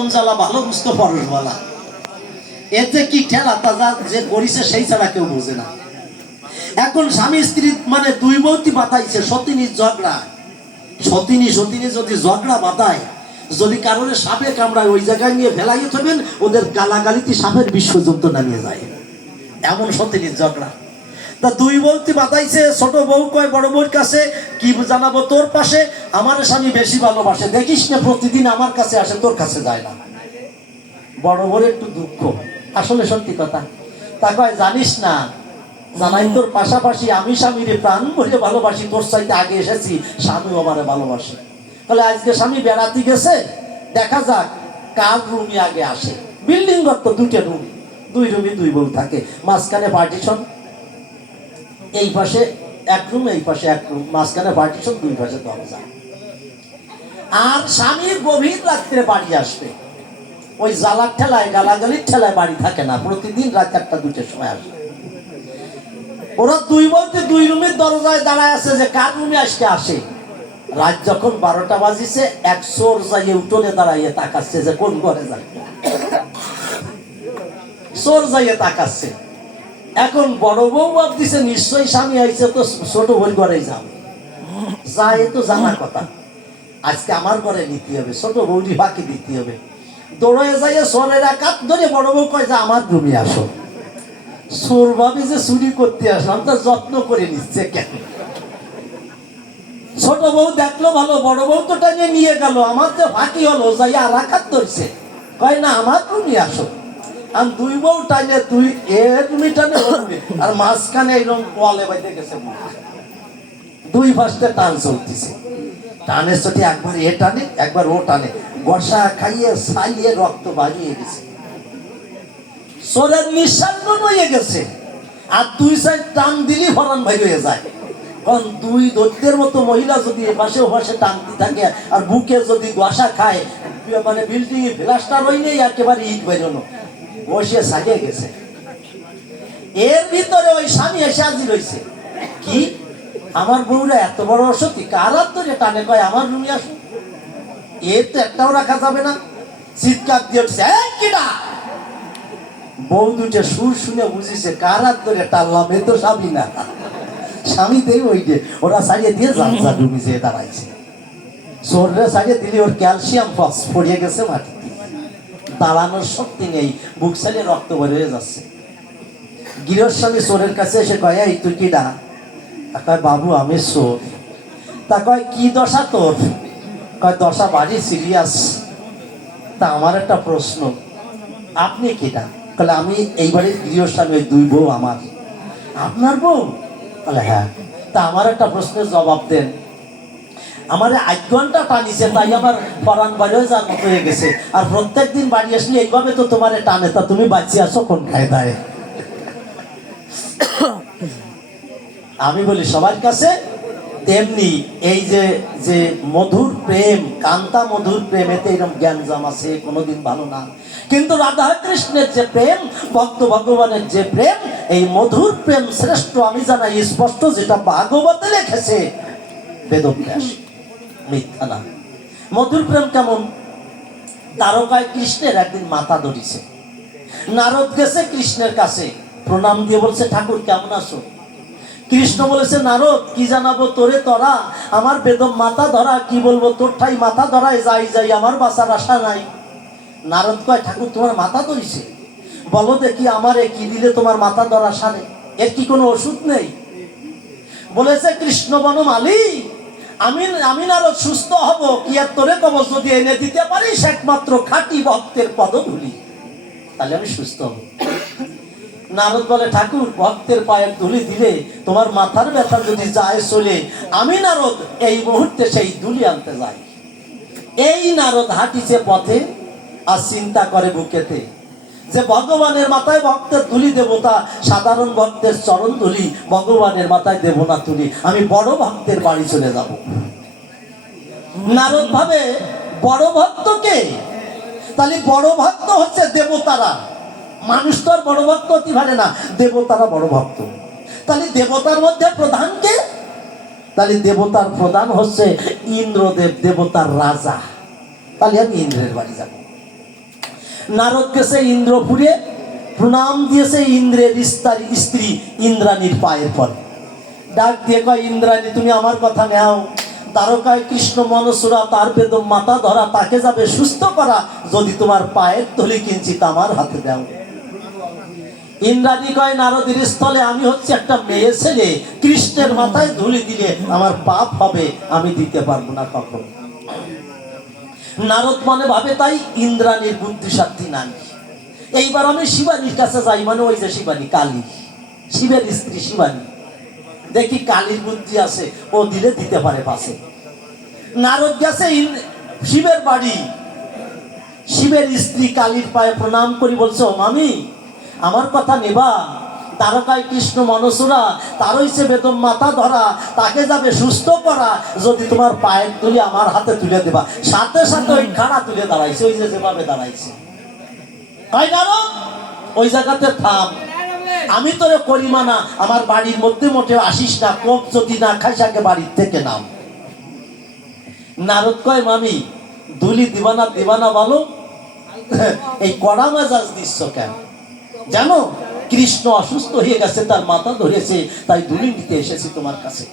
মরণ জ্বালা ভালো বুঝতো পরশ বলা। এতে কি ঠেলা তাজা যে করিছে সেই ছাড়া কেউ বোঝে না। এখন স্বামী স্ত্রী মানে দুই বউতি বাতাইছে, সতিনী ঝগড়া, সতিনী যদি ঝগড়া বাতায়, যদি কারণে সাপে কামড়ায়, ওই জায়গায় নিয়ে ফেলাইয়ে থাকবেন, ওদের গালাগালিতে সাপের বিশ্বযুদ্ধ নামিয়ে যায়, এমন সতিনীর ঝগড়া। তা দুই বউতি বাতাইছে, ছোট বউ কয় বড় বউর কাছে, কি জানাবো তোর পাশে, আমার স্বামী বেশি ভালোবাসে, দেখিস না প্রতিদিন আমার কাছে আসে, তোর কাছে যায় না। বড় বউর একটু দুঃখ, আসলে সত্যি কথা। তা কয় জানিস না, জানাই তোর পাশাপাশি আমি স্বামীরে প্রাণ ভরে ভালোবাসি, তোর চাইতে আগে এসেছি, স্বামী আমারে ভালোবাসে। তাহলে আজকে স্বামী বেড়াতে গেছে, দেখা যাক কার রুমই আগে আসে। বিল্ডিং ঘর তো দুটো রুম, দুই রুমে দুই বউ থাকে, মাঝখানে পার্টিশন, এই পাশে এক রুম এই পাশে এক রুম, মাঝখানে পার্টিশন, দুই পাশে দরজা। আর স্বামীর গভীর রাত্রে বাড়ি আসবে, ওই জ্বালার ঠেলায় গালাগালির ঠেলায় বাড়ি থাকে না, প্রতিদিন রাত 1টা 2টার সময় আসে। ওরা দুই বলতে দুই রুমের দরজায় দাঁড়ায় আছে যে কার রুমে আজকে আসে। রাত যখন 12টা বাজিছে, এক চোর যাইয়ে উঠোনে দাঁড়াইয়ে তাকাচ্ছে যে কোন ঘরে যায়, চোর যাইয়ে তাকাচ্ছে। এখন বড় বউ ভাবতেছে নিশ্চয়ই স্বামী আইছে, তো ছোট বউর ঘরে যাও, যায় তো জানা কথা, আজকে আমার ঘরে নিতে হবে, ছোট বউরি বাকি দিতে হবে। দৌড়ে যাইয়ে চোরের কাত ধরে বড় বউ কয় যে আমার রুমে আসো। চোর ভাবে যে চুরি করতে আসলাম, তা যত্ন করে নিচ্ছে কেন। ছোট বউ দেখলো ভালো, বড় বউ তো টাইমে নিয়ে গেল, আমার যে ফাঁকি হলো, যাই আর আঘাত ধরছে, কয় না আমার রুমে আসো। আর দুই বউ টাইনে দুই এর রুমে টানে, আর মাঝখানে এইরকম ওয়ালে বাইতে গেছে, দুই পাশে টান চলতেছে, টানের সাথে একবার এ টানে একবার ও টানে, বর্ষা খাইয়ে ছাইয়ে রক্ত বাড়িয়ে গেছে, চোরের নিঃশ্বাস হয়ে গেছে। আর দুই সাইড টান দিলি ফরান ভাই হয়ে যায়, কারণ দুই দৈত্যের মতো মহিলা যদি পাশে পাশে টানতে থাকে, আর বুকে যদি গসা খায়, মানে বিল্ডিং এ প্লাস্টার হই নেই, একেবারে ইট বেরোনো, বসে সাজিয়ে গেছে। এর ভিতরে ওই স্বামী এসে হাজির হয়েছে, কি আমার বউরা এত বড় অসতী, কার হাত ধরে টানে, কয় আমার রুমে আসো। এর তো একটাও রাখা যাবে না, চিৎকার দিয়ে উঠছে, কিডা। বউ দুটো সুর শুনে বুঝিছে কার হাত ধরে টানলাম, এ তো স্বামী না, স্বামী দেই ওই যে, ওরা সারিয়ে দিয়ে জানজা ডুবিছে দাঁড়াইছে। চোররে সারিয়ে দিলে ওর ক্যালসিয়াম ফক্স পড়িয়ে গেছে মাটিতে, দাঁড়ানোর শক্তি নেই, বুক সাইলে রক্ত বের হয়ে যাচ্ছে। গৃহস্বামী চোরের কাছে এসে কয়, এই তুই কিডা? কয় বাবু আমি চোর। তা কয় কি দশা তোর? কয় দশা বাড়ি সিরিয়াস। তা আমার একটা প্রশ্ন, আপনি কিডা? কলে আমি এই বাড়ির গৃহস্বামী, ওই দুই বউ আমার। আপনার বউ? বলে হ্যাঁ। তা আমার একটা প্রশ্নের জবাব দেন, আমার 8 ঘন্টা টানিছে, তাই আমার পরাণ বাড়িও যার মতো হয়ে গেছে, আর প্রত্যেক দিন বাড়ি আসলে এইভাবে তো তোমার টানে, তা তুমি বাঁচিয়ে আসো কোন কায়দায়? আমি বলি সবার কাছে তেমনি এই যে যে মধুর প্রেম, কান্তা মধুর প্রেম, এতে এরকম জ্ঞানজাম আছে, কোনোদিন ভালো না। কিন্তু রাধা কৃষ্ণের যে প্রেম, ভক্ত ভগবানের যে প্রেম, এই মধুর প্রেম শ্রেষ্ঠ। আমি জানাই স্পষ্ট, যেটা ভাগবতে লিখেছে বেদব্যাস, মিথ্যা না। মধুর প্রেম কেমন? তারকায় কৃষ্ণের একদিন মাথা ধরিছে, নারদ গেছে কৃষ্ণের কাছে, প্রণাম দিয়ে বলছে ঠাকুর কেমন আছো? কৃষ্ণ বলেছে নারদ কি জানাবো তোরে, তোরা আমার বেদম মাথা ধরা, কি বলবো তোর ঠাই মাথা ধরায়, যাই যাই আমার বাঁচার আশা নাই। নারদ কয় ঠাকুর তোমার মাথা ধরিছে, বলো দেখি আমারে কি দিলে তোমার মাথা ধরা সারে, এর কি কোনো ওষুধ নেই? বলেছে কৃষ্ণ বনমালী, আমি নারদ সুস্থ হব কি আর তোরে কবচ যদি এনে দিতে পারিস একমাত্র খাঁটি ভক্তের পদধূলি, তাহলে আমি সুস্থ হব। নারদ বলে ঠাকুর ভক্তের পায়ের ধুলি দিলে তোমার মাথার ব্যথা যদি যায় চলে, আমি নারদ এই মুহূর্তে সেই ধুলি আনতে যাই। এই নারদ হাঁটিছে পথে, আর চিন্তা করে বুকেতে যে ভগবানের মাথায় ভক্তের ধুলি দেব, তা সাধারণ ভক্তের চরণ ধুলি ভগবানের মাথায় দেব না তুলি, আমি বড় ভক্তের বাড়ি চলে যাব। নারদ ভাবে বড় ভক্ত কে? তাহলে বড় ভক্ত হচ্ছে দেবতারা, মানুষ তো আর বড় ভক্ত হতে পারে না, দেবতারা বড় ভক্ত। তাহলে দেবতার মধ্যে প্রধান কে? তাহলে দেবতার প্রধান হচ্ছে ইন্দ্রদেব, দেবতার রাজা। তাহলে আমি ইন্দ্রের বাড়ি যাব। নারদ গেছে ইন্দ্রপুরে, প্রণাম দিয়েছে ইন্দ্রের স্ত্রী ইন্দ্রাণীর পায়ের পরে। ডাক দিয়ে কয়, ইন্দ্রাণী তুমি আমার কথা নেও, দ্বারকায় কৃষ্ণ মনসুরা তার বেদম মাথা ধরা, তাকে যাবে সুস্থ করা, যদি তোমার পায়ের তলি কিঞ্চিত আমার হাতে দাও। ইন্দ্রাণী কয়, নারদের স্থলে আমি হচ্ছে একটা মেয়ে ছেলে, কৃষ্ণের মাথায় ধুলি দিলে আমার পাপ হবে, আমি দিতে পারবো না কখন। নারদ মনে ভাবে তাই ইন্দ্রাণীর বুদ্ধি শক্তি নাই, এইবার আমি শিবানীর কাছে যাই, মানে ওই যে শিবানী কালী, শিবের স্ত্রী শিবানী, দেখি কালীর বুদ্ধি আছে, ও দিলে দিতে পারে পাশে। নারদ গেছে শিবের বাড়ি, শিবের স্ত্রী কালীর পায়ে প্রণাম করি বলছে, ও মামি আমার কথা নেবা, দ্বারকায় কৃষ্ণ মনসুরা তার হইছে বেদম মাথা ধরা, তাকে যাবে সুস্থ করা, যদি তোমার পায়ের তুলে আমার হাতে তুলে দেবা। সাথে সাথে ওই খাড়া তুলে দাঁড়াইছে, ওই যে যেভাবে দাঁড়াইছে। তাই নারদ ওই জায়গাতে থাম, আমি তোরে করি মানা, আমার বাড়ির মধ্যে মোটে আসিস না, কোপ যদি না খাইস আগে বাড়ির থেকে নাম। নারদ কয়, মামি দুলি দিবানা দিবানা বলো, এই কড়া মেজাজ দিচ্ছ কেন? জানো কৃষ্ণ অসুস্থ হয়ে গেছে, তার মাথা ধরেছে, তাই ধুলি নিতে এসেছি তোমার কাছে।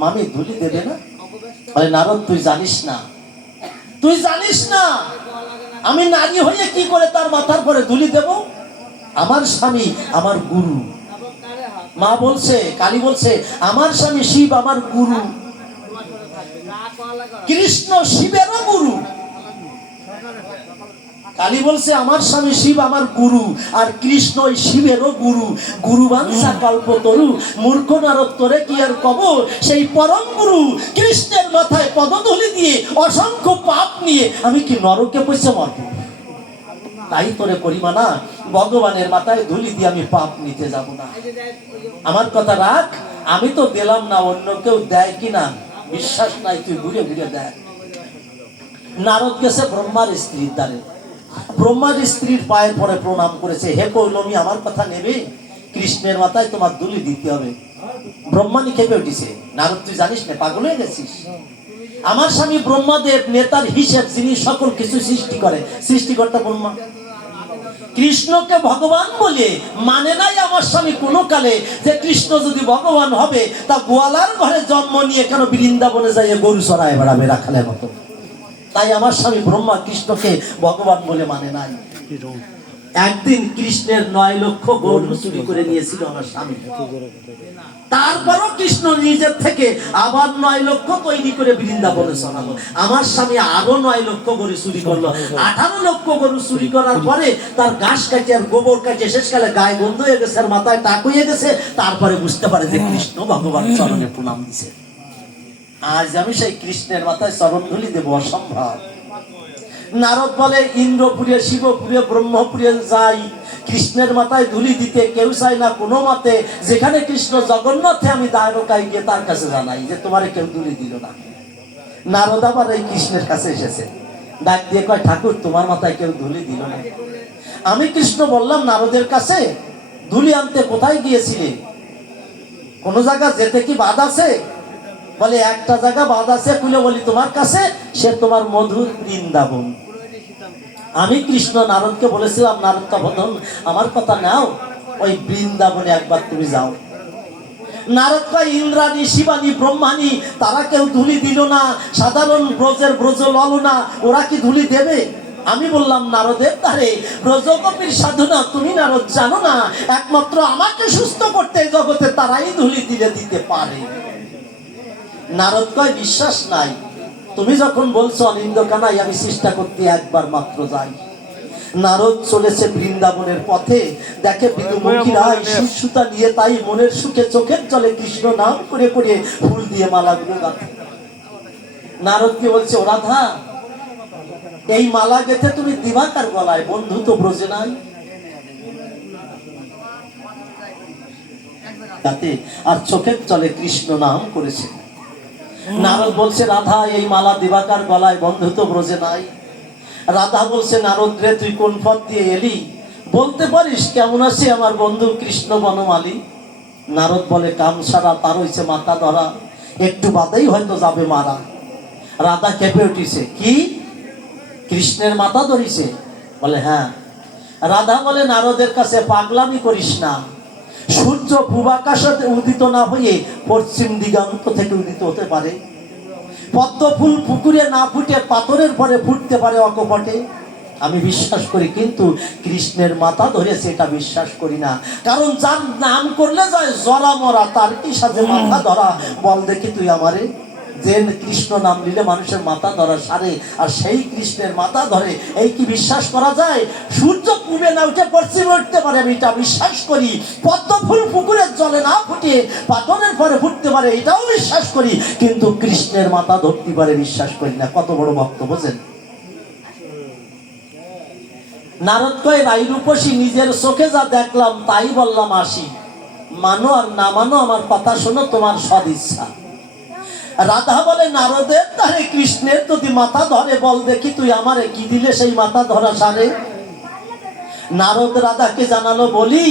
মামি ধুলি দেবে না? বলে, নারদ তুই জানিস না, তুই জানিস না আমি নারী হয়ে কি করে তার মাথার পরে ধুলি দেব? আমার স্বামী আমার গুরু। মা বলছে, কালী বলছে, আমার স্বামী শিব আমার গুরু, কৃষ্ণ শিবেরও গুরু। কালী বলছে, আমার স্বামী শিব আমার গুরু, আর কৃষ্ণ শিবেরও গুরু। গুরুবাঞ্ছা কল্পতরু, মূর্খ নারদ তোরে কি আর কব, সেই পরম গুরু কৃষ্ণের মাথায় পদধূলি দিয়ে অসংখ্য পাপ নিয়ে আমি কি নরকে পয়সা মরব? তাই তোরে পরিমানা, ভগবানের মাথায় ধুলি দিয়ে আমি পাপ নিতে যাব না। আমার কথা রাখ, আমি তো দিলাম না, অন্য কেউ দেয় কিনা বিশ্বাস নাই, তুই ঘুরে ঘুরে দেয়। নারদ গেছে ব্রহ্মার স্ত্রীর দ্বারে, ব্রহ্মার স্ত্রীর পায়ের পরে প্রণাম করেছে, হে কৌলমী আমার কথা নেবে, কৃষ্ণের মাথায় তোমার দুলি দিতে হবে। ব্রহ্মানি খেপে উঠেছে, নারদ তুই জানিস না, পাগল হয়ে গেছিস? আমার স্বামী ব্রহ্মাদেব নেতার হিসেব, যিনি সকল কিছু সৃষ্টি করে, সৃষ্টিকর্তা ব্রহ্মা, কৃষ্ণকে ভগবান বলে মানে নাই আমার স্বামী কোনো কালে, যে কৃষ্ণ যদি ভগবান হবে তা গোয়ালার ঘরে জন্ম নিয়ে কেন বৃন্দাবনে যাইয়ে গরু চড়ায় বেড়াবে রাখালের মতো? তাই আমার স্বামী ব্রহ্মা কৃষ্ণকে ভগবান বলে মানে নাই। একদিন কৃষ্ণের 9 লক্ষ গরু চুরি করে নিয়েছিল আমার স্বামী, তারপরও কৃষ্ণ নিজের থেকে আবার 9 লক্ষ তৈরি করে বৃন্দাবনে চড়ালো। আমার স্বামী আরো 9 লক্ষ গরু চুরি করলো, 18 লক্ষ গরু চুরি করার পরে তার ঘাস কাটে আর গোবর কাটে শেষকালে গায়ে বন্ধ হয়ে গেছে আর মাথায় টাক হয়ে গেছে, তারপরে বুঝতে পারে যে কৃষ্ণ ভগবান চরণে প্রণাম দিছে। আজ আমি সেই কৃষ্ণের মাথায় চরণ ধুলি দেব, অসম্ভব। নারদ বলে, ইন্দ্রপুরে শিবপুরে ব্রহ্মপুরে যাই, কৃষ্ণের মাথায় ধুলি দিতে কেউ চায় না কোনো মতে। যেখানে কৃষ্ণ জগন্নাথে আমি দ্বারকায় গিয়ে তার কাছে জানাই যে তোমারে কেউ ধুলি দিল না। নারদ আবার এই কৃষ্ণের কাছে এসেছে, ডাক দিয়ে কয়, ঠাকুর তোমার মাথায় কেউ ধুলি দিল না। আমি কৃষ্ণ বললাম নারদের কাছে, ধুলি আনতে কোথায় গিয়েছিলে? কোন জায়গা যেতে কি বাদ আছে? বলে, একটা জায়গা বাদ আছে, খুলে বলি তোমার কাছে, সে তোমার মধুর বৃন্দাবন। আমি কৃষ্ণ নারদকে বলেছিলাম, নারদ তখন আমার কথা নাও, ওই বৃন্দাবনে একবার তুমি যাও। নারদ কয়, ইন্দ্রাণী শিবানী ব্রহ্মাণী তারা কেউ ধুলি দিল না, সাধারণ ব্রজের ব্রজ ললনা ওরা কি ধুলি দেবে? আমি বললাম, নারদের দ্বারে ব্রজগোপীর সাধনা তুমি নারদ জানো না, একমাত্র আমাকে সুস্থ করতে জগতে তারাই ধুলি দিলে দিতে পারে। নারদ কয়, বিশ্বাস নাই, তুমি যখন বলছো অনিন্দ কানাই, আমি চেষ্টা করতে একবার মাত্র যাই। নারদ চলেছে বৃন্দাবনের পথে, দেখে বিদুমুখীরা সুতা নিয়ে তাই মনের সুখে চোখের জলে কৃষ্ণ নাম করে করে ফুল দিয়ে মালাগুলো গাঁথে। নারদকে বলছে, ও রাধা, এই মালা গেথে তুমি দিবা কার গলায়? বন্ধু তো ব্রজে নাই। আর চোখের জলে কৃষ্ণ নাম করেছে। নারদ বলছে, রাধা এই মালা দিবাকার গলায়, বন্ধু তো ব্রজে নাই। রাধা বলছে, নারদ রে তুই কোন পথ দিয়ে এলি, বলতে পারিস কেমন আছে আমার বন্ধু কৃষ্ণ বনমালী? নারদ বলে, কাম সারা তার হইছে মাথা ধরা, একটু বাদেই হয়তো যাবে মারা। রাধা কেঁপে উঠিছে, কি কৃষ্ণের মাথা ধরিছে? বলে হ্যাঁ। রাধা বলে নারদের কাছে, পাগলামি করিস না, সূর্য পূবাকাশে উদিত না হয়ে পশ্চিম দিগন্ত থেকে উদিত হতে পারে, পদ্ম ফুল পুকুরে না ফুটে পাথরের পরে ফুটতে পারে অকপটে। আমি বিশ্বাস করি, কিন্তু কৃষ্ণের মাথা ধরেছে এটা বিশ্বাস করি না। কারণ যার নাম করলে যায় জরা মরা, তার কি সাথে মাথা ধরা? বল দেখি তুই আমারে। যে কৃষ্ণ নাম নিলে মানুষের মাথা ধরা সারে, আর সেই কৃষ্ণের মাথা ধরে, এই কি বিশ্বাস করা যায়? সূর্য পূবে না উঠে পশ্চিমে উঠতে পারে, আমি এটা বিশ্বাস করি। পদ্ম ফুল পুকুরের জলে না ফুটে পাথরের পরে ফুটতে পারে, এটাও বিশ্বাস করি। কিন্তু কৃষ্ণের মাথা ধরতে পারে বিশ্বাস করি না। কত বড় ভক্ত বোঝেন? নারদ কয়, রাই রূপসী, নিজের চোখে যা দেখলাম তাই বললাম আসি, মানো আর না মানো আমার কথা শোনো, তোমার সদিচ্ছা। রাধা বলে, নারদের তারে কৃষ্ণের যদি মাথা ধরে, বল দেখি তুই আমারে কি দিলে সেই মাথা ধরা সারে? নারদ রাধাকে জানালো, বলি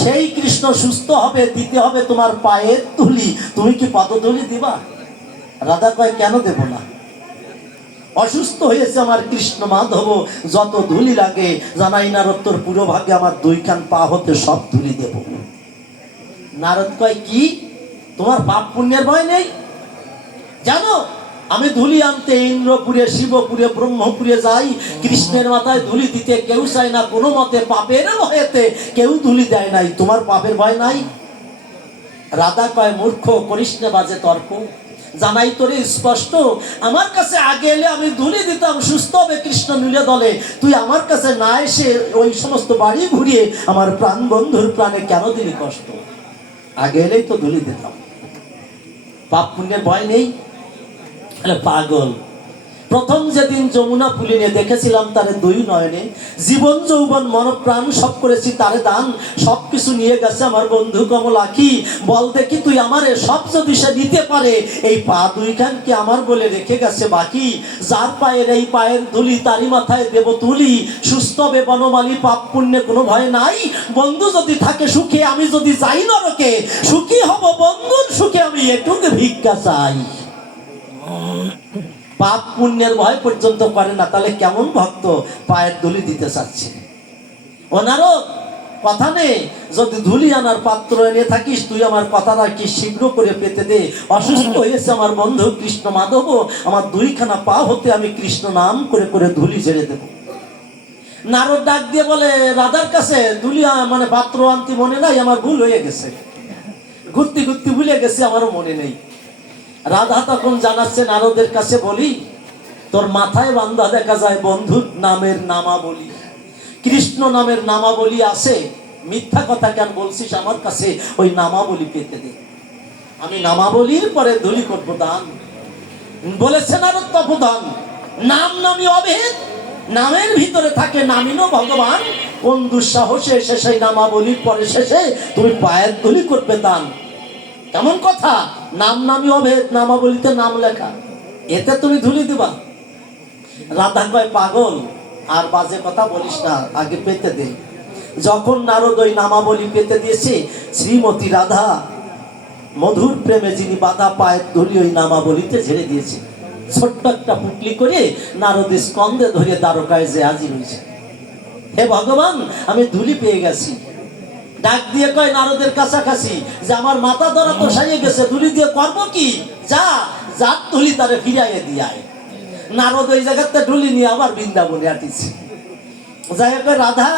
সেই কৃষ্ণ সুস্থ হবে, দিতে হবে তোমার পায়ের ধুলি, তুমি কি পদধূলি দিবা? রাধা কয়, কেন দেব না? অসুস্থ হয়েছে আমার কৃষ্ণ মাধব, যত ধুলি লাগে জানাই নারদ, তোর পুরো ভাগে আমার দুইখান পা হতে সব ধুলি দেব। নারদ কয়, কি তোমার পাপ পুণ্যের ভয় নেই? জানো আমি ধুলি আনতে ইন্দ্রপুরে, শিবপুরে, ব্রহ্মপুরে যাই, কৃষ্ণের মাথায় ধুলি দিতে কেউ চায় না, কোনো মতে পাপের ভয়েতে কেউ ধুলি দেয় নাই। তোমার পাপের ভয় নাই? রাধা কয়, মূর্খ, করিস না বাজে তর্ক, জানাই তোরে স্পষ্ট, আমার কাছে আগে এলে আমি ধুলি দিতাম, সুস্থ হবে কৃষ্ণ মিলে দলে। তুই আমার কাছে না এসে ওই সমস্ত বাড়ি ঘুরিয়ে আমার প্রাণ বন্ধুর প্রাণে কেন দিলি কষ্ট? আগে এলেই তো ধুলি দিতাম। পাপ পুণ্যের ভয় নেই? পাগল। প্রথম যেদিন যমুনা পুলিনে দেখেছিলাম তারে দুই নয়নে, জীবন যৌবন মন প্রাণ সব করেছি তারে দান, সবকিছু নিয়ে গেছে আমার বন্ধু কমল আখি। বল দেখি তুই আমারে সব যদি সে দিতে পারে, এই পা দুইখান কি আমার বলে রেখে গেছে বাকি? যার পায়ের এই পায়ের ধুলি, তারই মাথায় দেব তুলি, সুস্থ হবে বনমালী, পাপ পুণ্যে কোনো ভয় নাই। বন্ধু যদি থাকে সুখে, আমি যদি যাই নরকে, সুখী হব বন্ধুর সুখে, আমি এটুকু ভিক্ষা চাই। পাপ পুণ্যের ভয় পর্যন্ত করে না, তাহলে কেমন ভক্ত পায়ের ধুলি দিতে চাচ্ছে? ওনারও কথা নেই, যদি ধুলি আনার পাত্র এনে থাকিস, তুই আমার কথাটা কি শীঘ্র করে পেতে দে। অসুস্থ হয়েছে আমার বন্ধু কৃষ্ণ মাধব, আমার দুইখানা পা হতে আমি কৃষ্ণ নাম করে করে ধুলি ঝেড়ে দেব। নারদ ডাক দিয়ে বলে, রাধার কাছে ধুলি মানে পাত্র আনতে মনে নাই, আমার ভুল হয়ে গেছে, ঘুরতে ঘুরতে ভুলে গেছে, আমারও মনে নেই। রাধা তখন জানাচ্ছে নারদের কাছে, বলি তোর মাথায় বান্ধা দেখা যায় বন্ধুর নামের নামাবলী, কৃষ্ণ নামের নামাবলী আছে, মিথ্যা কথা কেন বলছিস? আমার কাছে ওই নামাবলী পেতে দে, আমি নামাবলীর পরে ধুলি করবো দান। বলেছে নারদ, তপদান নাম নামি অভেদ, নামের ভিতরে থাকে নামিনো ভগবান, কোন দুঃসাহসে এসে সেই নামাবলীর পরে শেষে তুমি পায়ের ধুলি করবে দান? কেমন কথা? নাম নামি অভেদ, নামাবলীতে নাম লেখা, এতে তুমি ধুলি দিবা? রাধা কয়, পাগল, আর বাজে কথা বলিস না, আগে পেতে দে। যখন নারদ ওই নামাবলী পেতে দিয়েছে, শ্রীমতী রাধা মধুর প্রেমে যিনি বাধা, পায়ের ধুলি ওই নামাবলীতে ঝেড়ে দিয়েছে। ছোট্ট একটা পুটলি করে নারদ স্কন্ধে ধরে দ্বারকায় যে হাজির হয়েছে। হে ভগবান, আমি ধুলি পেয়ে গেছি। ডাক দিয়ে কয় নারদের কাছাকাছি, যে আমার মাথা ধরা তো সারিয়ে গেছে, ধুলি দিয়ে করবো কি? যা যার ধুলি তারে ফিরাইয়ে দিয়ায়। নারদ ওই জায়গাতে ধুলি নিয়ে আবার বৃন্দাবনে আটিছে। যাই হোক, রাধা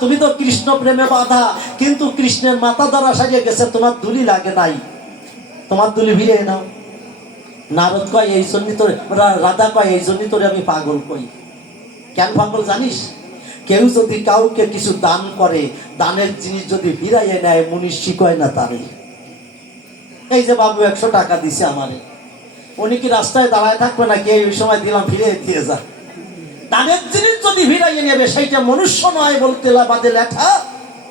তুমি তো কৃষ্ণ প্রেমে বাধা, কিন্তু কৃষ্ণের মাথা ধরা সারিয়ে গেছে, তোমার ধুলি লাগে নাই, তোমার ধুলি ফিরিয়ে নাও। নারদ কয়, এই জন্যই তোর, রাধা কয়, এই জন্যই তোরে আমি পাগল কই। কেন পাগল জানিস? কেউ যদি কাউকে কিছু দান করে, দানের জিনিস যদি ফিরাইয়ে নেয়, মুনি শিখয় না তারে। এই যে বাবু 100 টাকা দিছে আমারে, উনি কি রাস্তায় দাঁড়ায় থাকবে নাকি? এই সময় দিলাম, ফিরে দিয়ে যা। দানের জিনিস যদি ফিরাইয়ে নেবে, সেইটা মনুষ্য নয় বলতে বাদে লেখা,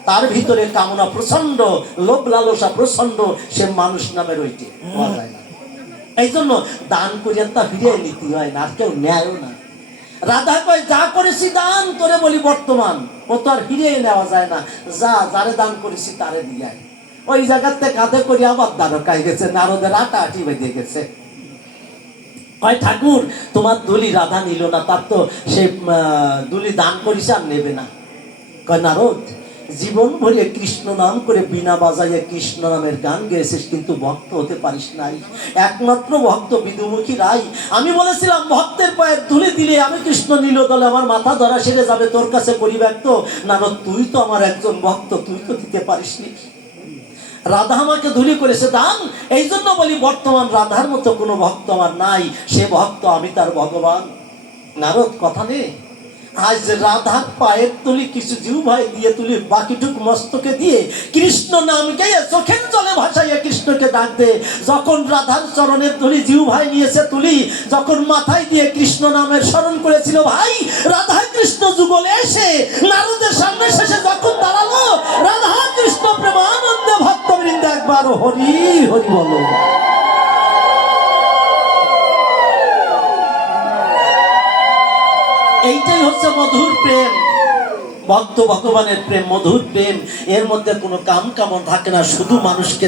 তার ভিতরে কামনা প্রচন্ড, লোভ লালসা প্রচন্ড, সে মানুষ নামের ওইটি পাওয়া যায় না। এই জন্য দান করিয়া তা ফিরিয়ে নিতে হয় না, আর কেউ নেয়ও না। রাধা কয়, যা করেছি দান তোরে বলি বর্তমান, ও তো আর ফিরিয়ে নেওয়া যায় না, যা যারে দান করেছি তারে দিয়ে। ওই জায়গাতে কাঁধে করে আবার দ্বারকায় গেছে, নারদের আটা আটি বেঁধে গেছে। কয় ঠাকুর তোমার দুলি রাধা নিল না, তার তো সে দুলি দান করিস আর নেবে না। কয় নারদ, জীবন ভরে কৃষ্ণ নাম করে বিনা বাজাইয়ে কৃষ্ণ নামের গান গেয়েছিস, কিন্তু ভক্ত হতে পারিস নাই। একমাত্র ভক্ত বিদুমুখী রাই। আমি বলেছিলাম ভক্তের পায়ের ধুলি দিলে আমি কৃষ্ণ নীল দলে আমার মাথা ধরা সেরে যাবে, তোর কাছে পরিব্যক্ত। নারদ, তুই তো আমার একজন ভক্ত, তুই তো দিতে পারিসনি। রাধা আমাকে ধুলি করেছে দান, এই জন্য বলি বর্তমান রাধার মতো কোনো ভক্ত আমার নাই। সে ভক্ত, আমি তার ভগবান। নারদ, কথা নেই, আজ রাধার পায়ের তুলি কিছু জিউ ভাই দিয়ে তুলি, বাকিটুক মস্তকে দিয়ে কৃষ্ণ নাম গাইয়ে চোখের জলে ভাসাইয়া কৃষ্ণকে ডাক দে। যখন রাধার চরণের তুলি জিউ ভাই নিয়েছে তুলি, যখন মাথায় দিয়ে কৃষ্ণ নামের স্মরণ করেছিল ভাই, রাধা কৃষ্ণ যুগলে এসে নারদের সামনে শেষে যখন দাঁড়ালো, রাধা কৃষ্ণ প্রেমানন্দে ভক্তবৃন্দ একবার হরি হরি বলো। এইটাই হচ্ছে মধুর প্রেম, ভক্ত ভগবানের প্রেম, মধুর প্রেম। এর মধ্যে কোনো কাম কামনা থাকে না, শুধু মানুষকে